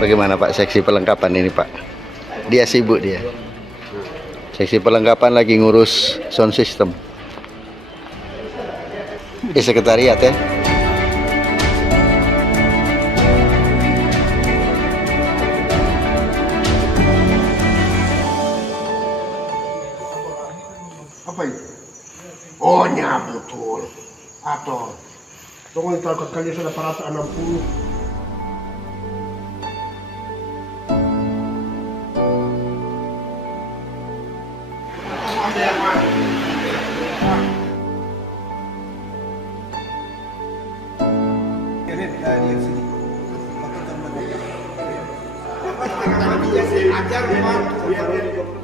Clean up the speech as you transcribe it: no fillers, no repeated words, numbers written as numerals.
Bagaimana Pak seksi perlengkapan ini Pak? Dia sibuk dia. Seksi perlengkapan lagi ngurus sound system. Di sekretariat ya. Apa itu? Oh, nya betul. Atau tunggu kita kali sudah 460. Ajar, Pak.